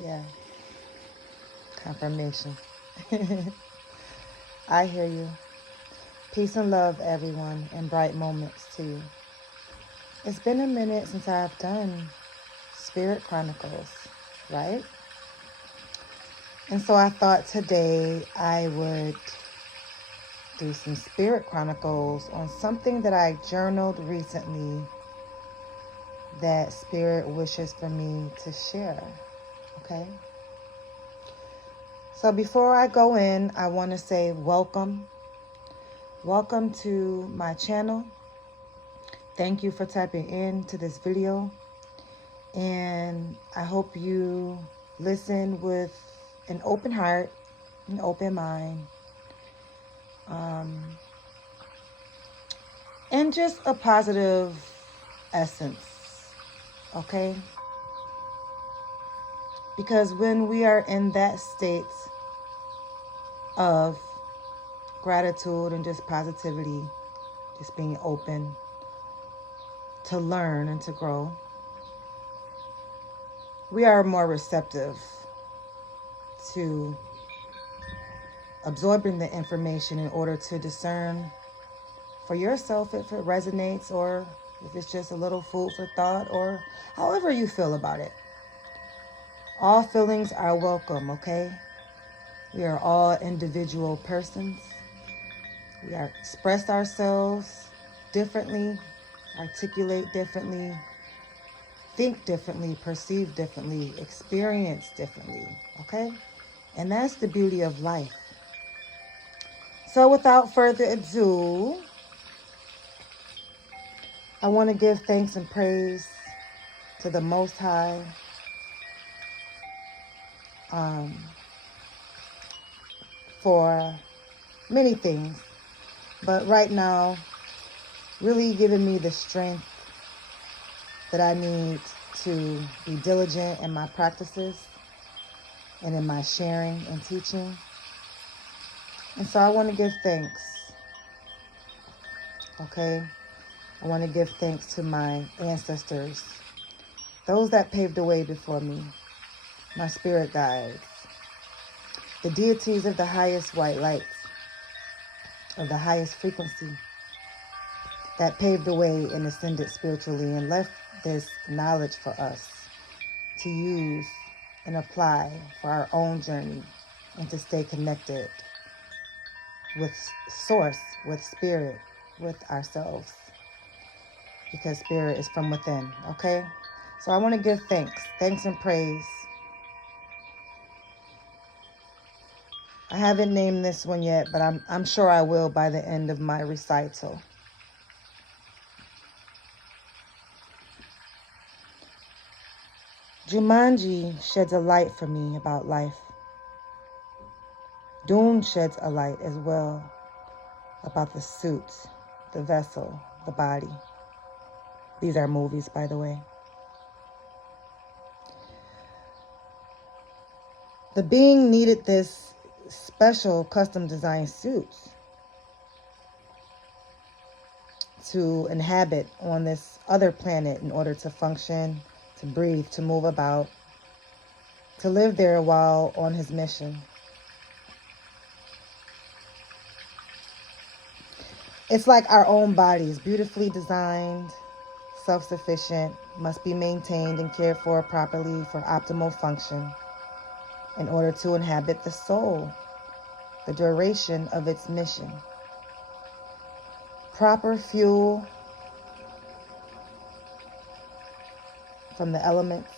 Yeah, confirmation. I hear you. Peace and love, everyone, and bright moments to you. It's been a minute since I've done Spirit Chronicles, right? And so I thought today I would do some Spirit Chronicles on something that I journaled recently that Spirit wishes for me to share. Okay? So before I go in, I want to say welcome. Welcome to my channel. Thank you for tapping in to this video. And I hope you listen with an open heart, an open mind, and just a positive essence, okay? Because when we are in that state of gratitude and just positivity, just being open to learn and to grow, we are more receptive to absorbing the information in order to discern for yourself if it resonates or if it's just a little food for thought or however you feel about it. All feelings are welcome, okay? We are all individual persons. We are express ourselves differently, articulate differently, think differently, perceive differently, experience differently, okay? And that's the beauty of life. So without further ado, I want to give thanks and praise to the Most High for many things. But right now, really giving me the strength that I need to be diligent in my practices and in my sharing and teaching. And so I want to give thanks, okay? I want to give thanks to my ancestors, those that paved the way before me, my spirit guides, the deities of the highest white light, of the highest frequency, that paved the way and ascended spiritually and left this knowledge for us to use and apply for our own journey and to stay connected with source, with spirit, with ourselves, because spirit is from within, okay? So I want to give thanks and praise. I haven't named this one yet, but I'm sure I will by the end of my recital. Jumanji sheds a light for me about life. Dune sheds a light as well about the suit, the vessel, the body. These are movies, by the way. The being needed this special custom designed suit to inhabit on this other planet in order to function, to breathe, to move about, to live there while on his mission. It's like our own bodies, beautifully designed, self-sufficient, must be maintained and cared for properly for optimal function in order to inhabit the soul, the duration of its mission. Proper fuel from the elements.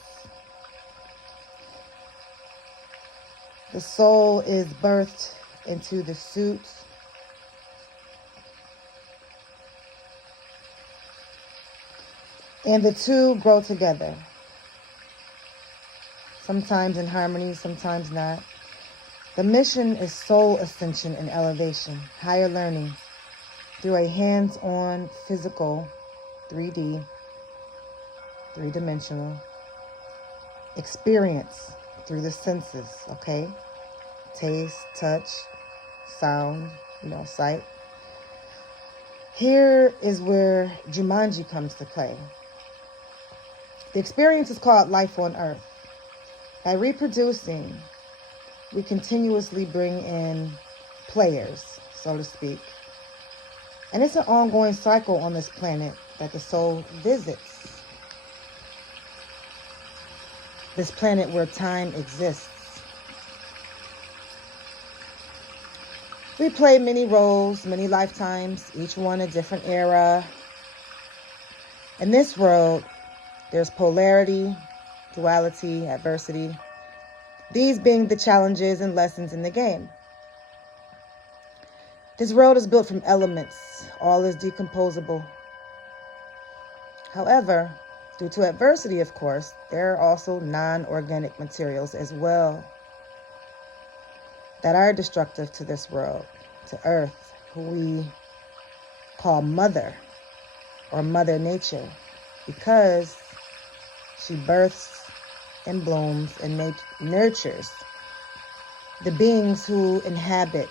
The soul is birthed into the suit. And the two grow together. Sometimes in harmony, sometimes not. The mission is soul ascension and elevation, higher learning through a hands-on physical 3D, three-dimensional experience through the senses, okay? Taste, touch, sound, sight. Here is where Jumanji comes to play. The experience is called Life on Earth. By reproducing, we continuously bring in players, so to speak. And it's an ongoing cycle on this planet that the soul visits. This planet where time exists. We play many roles, many lifetimes, each one a different era. In this world, there's polarity, duality, adversity. These being the challenges and lessons in the game. This world is built from elements. All is decomposable. However, due to adversity, of course, there are also non-organic materials as well that are destructive to this world, to Earth, who we call Mother or Mother Nature, because she births and blooms and nurtures the beings who inhabit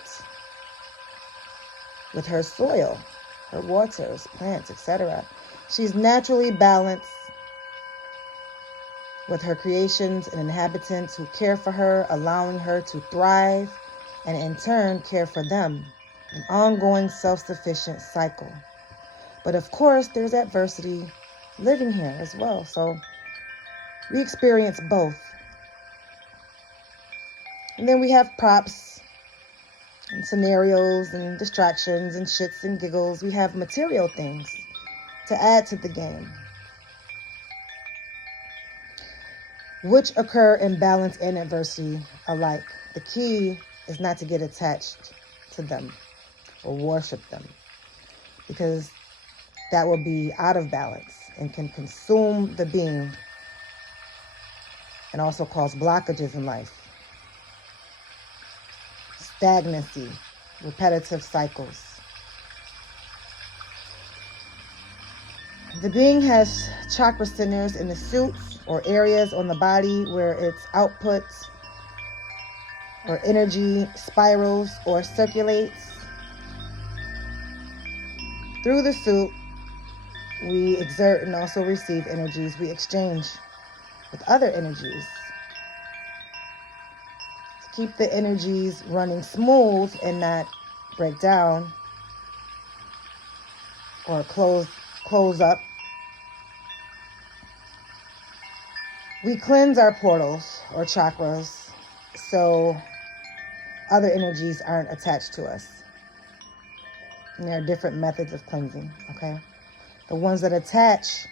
with her soil, her waters, plants, etc. She's naturally balanced with her creations and inhabitants who care for her, allowing her to thrive and in turn care for them. An ongoing self-sufficient cycle. But of course, there's adversity living here as well. So we experience both. And then we have props and scenarios and distractions and shits and giggles. We have material things to add to the game, which occur in balance and adversity alike. The key is not to get attached to them or worship them, because that will be out of balance and can consume the being and also cause blockages in life. Stagnancy, repetitive cycles. The being has chakra centers in the suits or areas on the body where its outputs or energy spirals or circulates. Through the suit, we exert and also receive energies we exchange with other energies. To keep the energies running smooth and not break down or close up, we cleanse our portals or chakras so other energies aren't attached to us. And there are different methods of cleansing, okay? The ones that attach,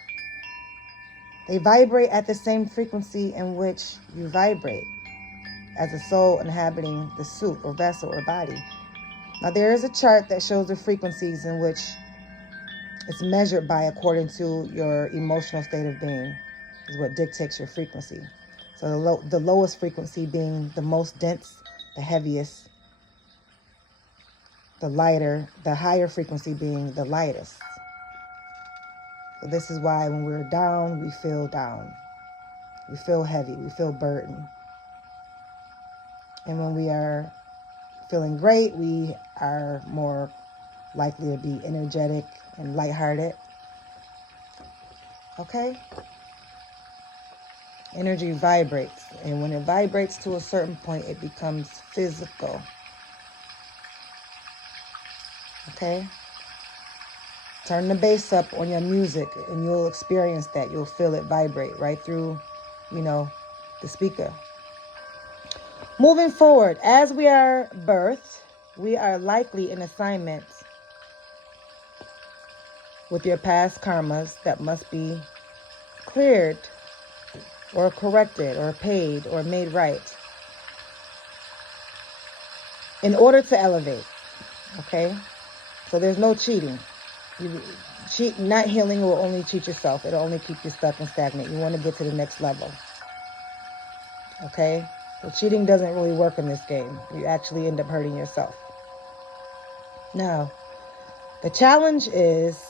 they vibrate at the same frequency in which you vibrate as a soul inhabiting the suit or vessel or body. Now, there is a chart that shows the frequencies in which it's measured by according to your emotional state of being, is what dictates your frequency. So the lowest frequency being the most dense, the heaviest, the lighter, the higher frequency being the lightest. So this is why when we're down, we feel down. We feel heavy, we feel burdened. And when we are feeling great, we are more likely to be energetic and lighthearted. Okay? Energy vibrates, and when it vibrates to a certain point, it becomes physical. Okay? Turn the bass up on your music and you'll experience that. You'll feel it vibrate right through, the speaker. Moving forward, as we are birthed, we are likely in assignment with your past karmas that must be cleared or corrected or paid or made right in order to elevate. Okay? So there's no cheating. Not healing will only cheat yourself. It'll only keep you stuck and stagnant. You want to get to the next level. Okay? So cheating doesn't really work in this game. You actually end up hurting yourself. Now, the challenge is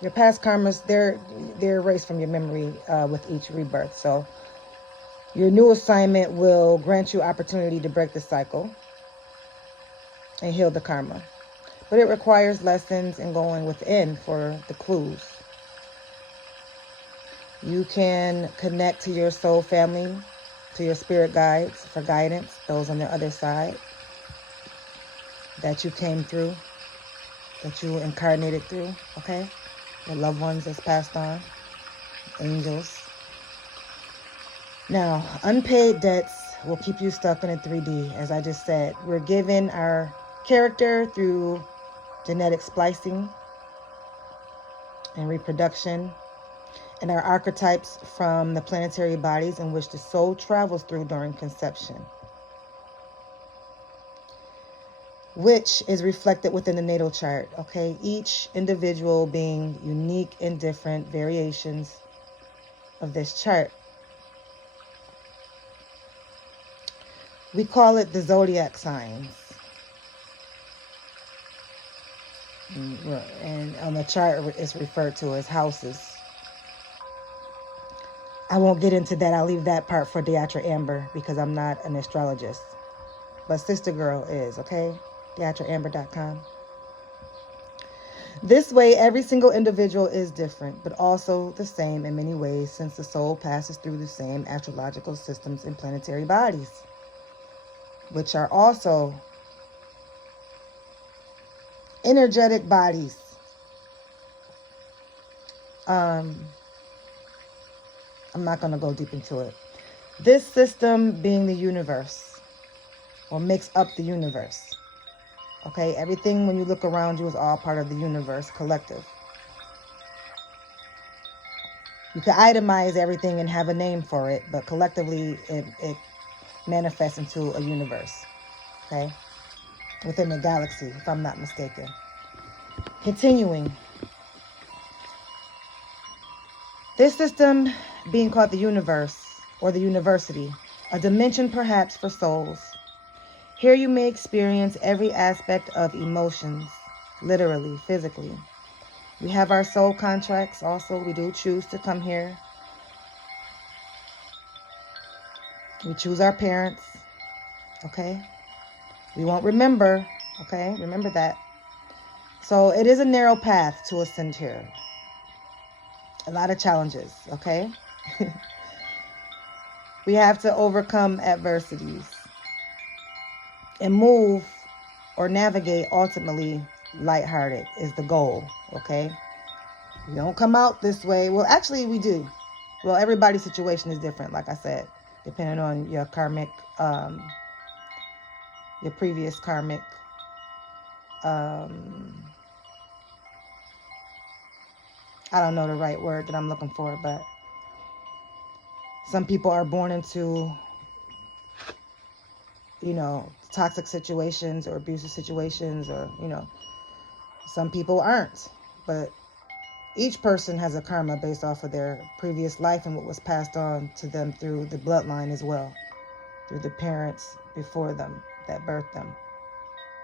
your past karmas, they're erased from your memory with each rebirth. So your new assignment will grant you opportunity to break the cycle and heal the karma. But it requires lessons and going within for the clues. You can connect to your soul family, to your spirit guides for guidance, those on the other side that you came through, that you incarnated through, okay? Your loved ones that's passed on, angels. Now, unpaid debts will keep you stuck in a 3D, as I just said. We're given our character through genetic splicing and reproduction, and our archetypes from the planetary bodies in which the soul travels through during conception, which is reflected within the natal chart, okay? Each individual being unique and different variations of this chart. We call it the zodiac signs. And on the chart, it's referred to as houses. I won't get into that. I'll leave that part for Deatra Amber because I'm not an astrologist. But Sister Girl is, okay? DeatraAmber.com. This way, every single individual is different, but also the same in many ways, since the soul passes through the same astrological systems and planetary bodies, which are also energetic bodies. I'm not going to go deep into it. This system being the universe, or makes up the universe. Okay, everything when you look around you is all part of the universe collective. You can itemize everything and have a name for it, but collectively it manifests into a universe. Okay, within the galaxy, if I'm not mistaken. Continuing. This system being called the universe or the university, a dimension perhaps for souls. Here you may experience every aspect of emotions, literally, physically. We have our soul contracts also. We do choose to come here. We choose our parents, okay? We won't remember, okay? Remember that. So it is a narrow path to ascend here. A lot of challenges, okay? We have to overcome adversities and move or navigate ultimately lighthearted is the goal, okay? We don't come out this way. Well, actually we do. Well, everybody's situation is different, like I said, depending on your karmic, your previous karmic, I don't know the right word that I'm looking for, but some people are born into, toxic situations or abusive situations, or, some people aren't. But each person has a karma based off of their previous life and what was passed on to them through the bloodline as well, through the parents before them that birthed them,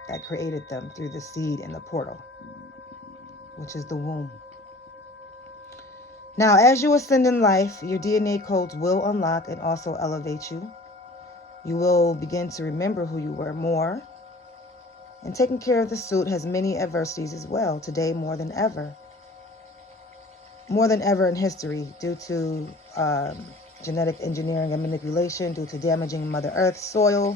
that created them through the seed in the portal, which is the womb. Now, as you ascend in life, your DNA codes will unlock and also elevate you. You will begin to remember who you were more. And taking care of the suit has many adversities as well, today more than ever. More than ever in history, due to genetic engineering and manipulation, due to damaging Mother Earth, soil,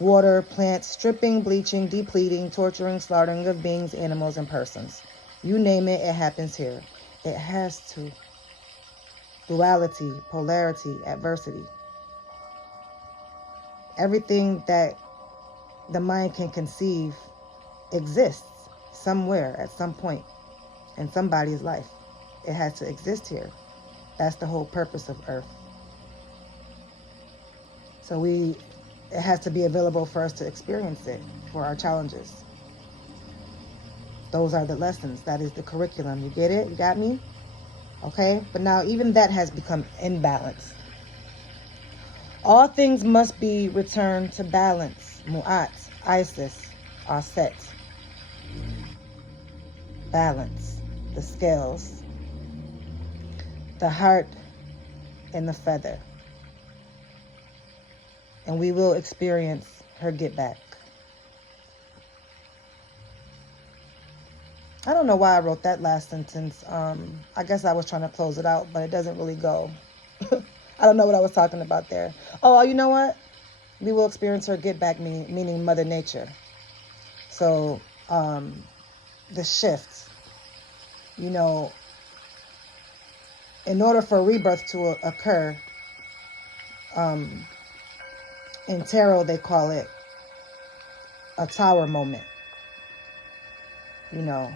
water, plants, stripping, bleaching, depleting, torturing, slaughtering of beings, animals, and persons. You name it, it happens here. It has to. Duality, polarity, adversity. Everything that the mind can conceive exists somewhere at some point in somebody's life. It has to exist here. That's the whole purpose of Earth. So it has to be available for us to experience it, for our challenges. Those are the lessons. That is the curriculum. You get it? You got me? Okay? But now even that has become imbalanced. All things must be returned to balance. Mu'at, Isis, Aset. Balance. The scales. The heart and the feather. And we will experience her get back. I don't know why I wrote that last sentence. I guess I was trying to close it out, but it doesn't really go. I don't know what I was talking about there. Oh, you know what? We will experience her get back, meaning Mother Nature. So the shift, you know, in order for rebirth to occur, in tarot they call it a tower moment. You know,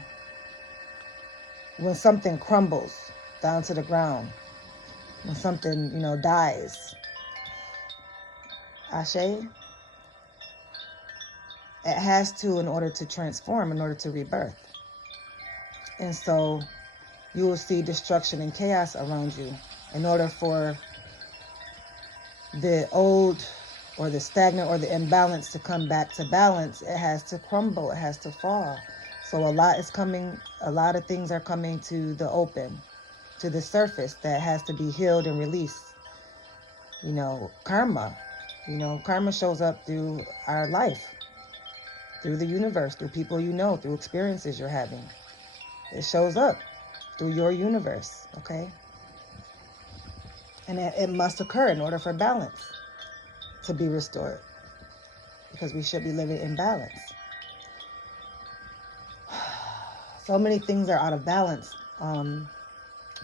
when something crumbles down to the ground, when something, you know, dies. Ashe, it has to in order to transform, in order to rebirth. And so you will see destruction and chaos around you. In order for the old or the stagnant or the imbalance to come back to balance, it has to crumble, it has to fall. So a lot of things are coming to the open, to the surface, that has to be healed and released. You know, karma shows up through our life, through the universe, through people you know, through experiences you're having. It shows up through your universe, okay? And it must occur in order for balance to be restored, because we should be living in balance. So many things are out of balance,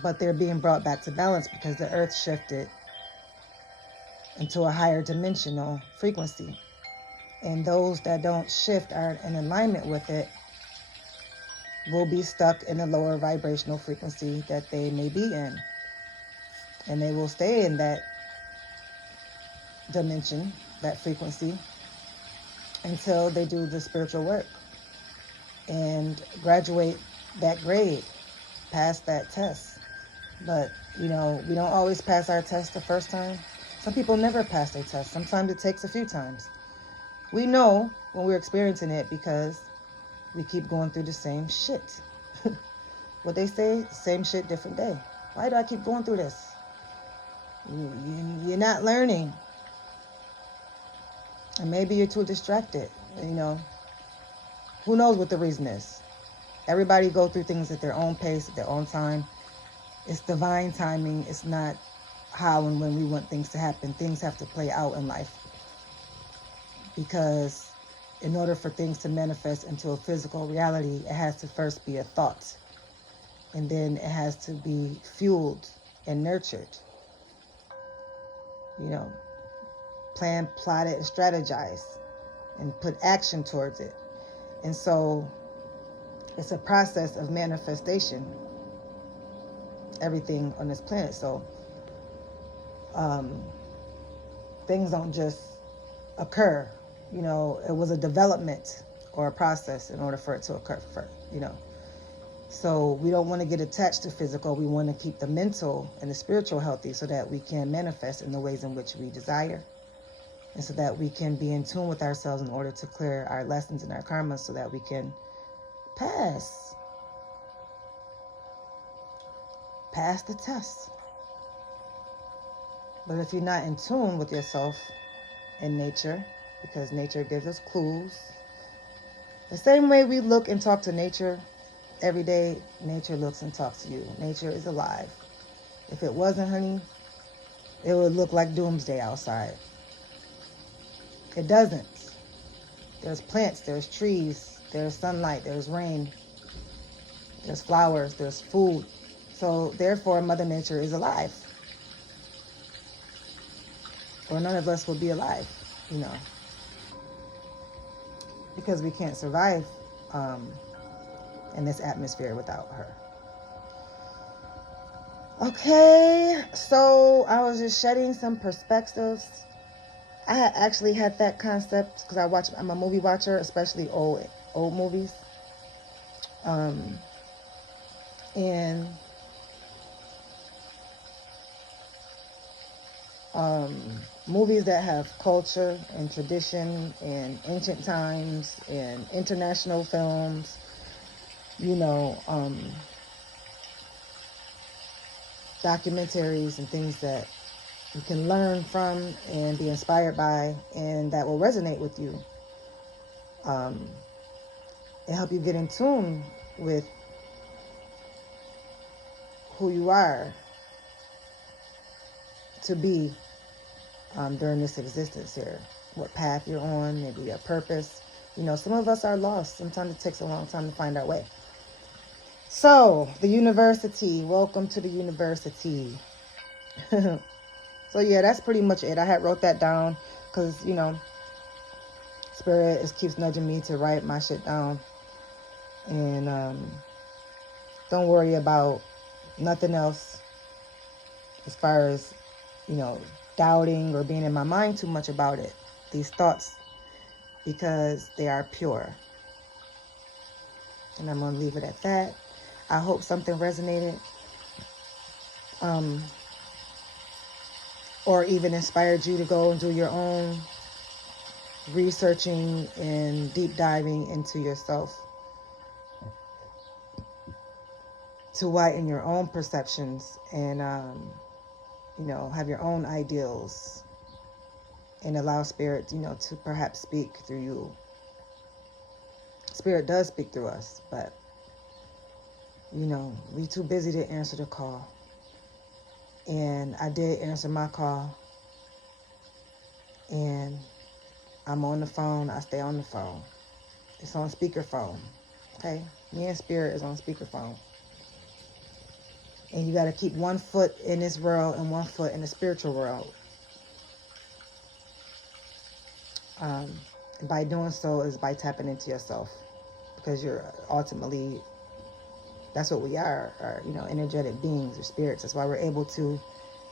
but they're being brought back to balance because the earth shifted into a higher dimensional frequency. And those that don't shift, are in alignment with it, will be stuck in a lower vibrational frequency that they may be in. And they will stay in that dimension, that frequency, until they do the spiritual work and graduate that grade, pass that test. But, you know, we don't always pass our test the first time. Some people never pass their test. Sometimes it takes a few times. We know when we're experiencing it because we keep going through the same shit. What they say, same shit, different day. Why do I keep going through this? You're not learning. And maybe you're too distracted, you know. Who knows what the reason is? Everybody go through things at their own pace, at their own time. It's divine timing. It's not how and when we want things to happen. Things have to play out in life. Because in order for things to manifest into a physical reality, it has to first be a thought. And then it has to be fueled and nurtured. You know, plan, plot it, and strategize, and put action towards it. And so it's a process of manifestation, everything on this planet. So things don't just occur. You know, it was a development or a process in order for it to occur, you know. So we don't want to get attached to physical. We want to keep the mental and the spiritual healthy so that we can manifest in the ways in which we desire. And so that we can be in tune with ourselves in order to clear our lessons and our karma so that we can pass the test. But if you're not in tune with yourself and nature, because nature gives us clues, the same way we look and talk to nature every day, nature looks and talks to you. Nature is alive. If it wasn't, honey, it would look like doomsday outside. It doesn't. There's plants, there's trees, there's sunlight, there's rain, there's flowers, there's food. So therefore, Mother Nature is alive. Or none of us would be alive, you know. Because we can't survive in this atmosphere without her. Okay, so I was just shedding some perspectives. I had actually had that concept because I'm a movie watcher, especially old movies. And movies that have culture and tradition and ancient times and international films, you know, documentaries and things that you can learn from and be inspired by and that will resonate with you. And help you get in tune with who you are to be during this existence here. What path you're on, maybe your purpose. You know, some of us are lost. Sometimes it takes a long time to find our way. So, the university. Welcome to the university. So, yeah, that's pretty much it. I had wrote that down because, you know, Spirit keeps nudging me to write my shit down. And don't worry about nothing else as far as, you know, doubting or being in my mind too much about it. These thoughts, because they are pure. And I'm going to leave it at that. I hope something resonated. Or even inspired you to go and do your own researching and deep diving into yourself. To widen your own perceptions and, you know, have your own ideals. And allow Spirit, you know, to perhaps speak through you. Spirit does speak through us, but, you know, we too busy to answer the call. And I did answer my call. And I'm on the phone. I stay on the phone. It's on speakerphone. Okay? Me and Spirit is on speakerphone. And you got to keep one foot in this world and one foot in the spiritual world. And by doing so is by tapping into yourself. Because you're ultimately, that's what we are, you know, energetic beings or spirits. That's why we're able to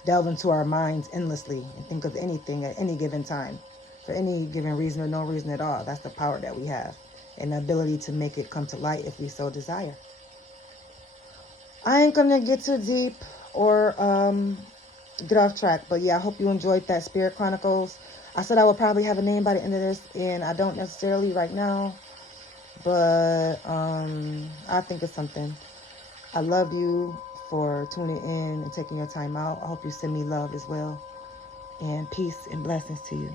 delve into our minds endlessly and think of anything at any given time. For any given reason or no reason at all. That's the power that we have. And the ability to make it come to light if we so desire. I ain't gonna get too deep or get off track. But yeah, I hope you enjoyed that Spirit Chronicles. I said I would probably have a name by the end of this. And I don't necessarily right now. But I think it's something. I love you for tuning in and taking your time out. I hope you send me love as well. And peace and blessings to you.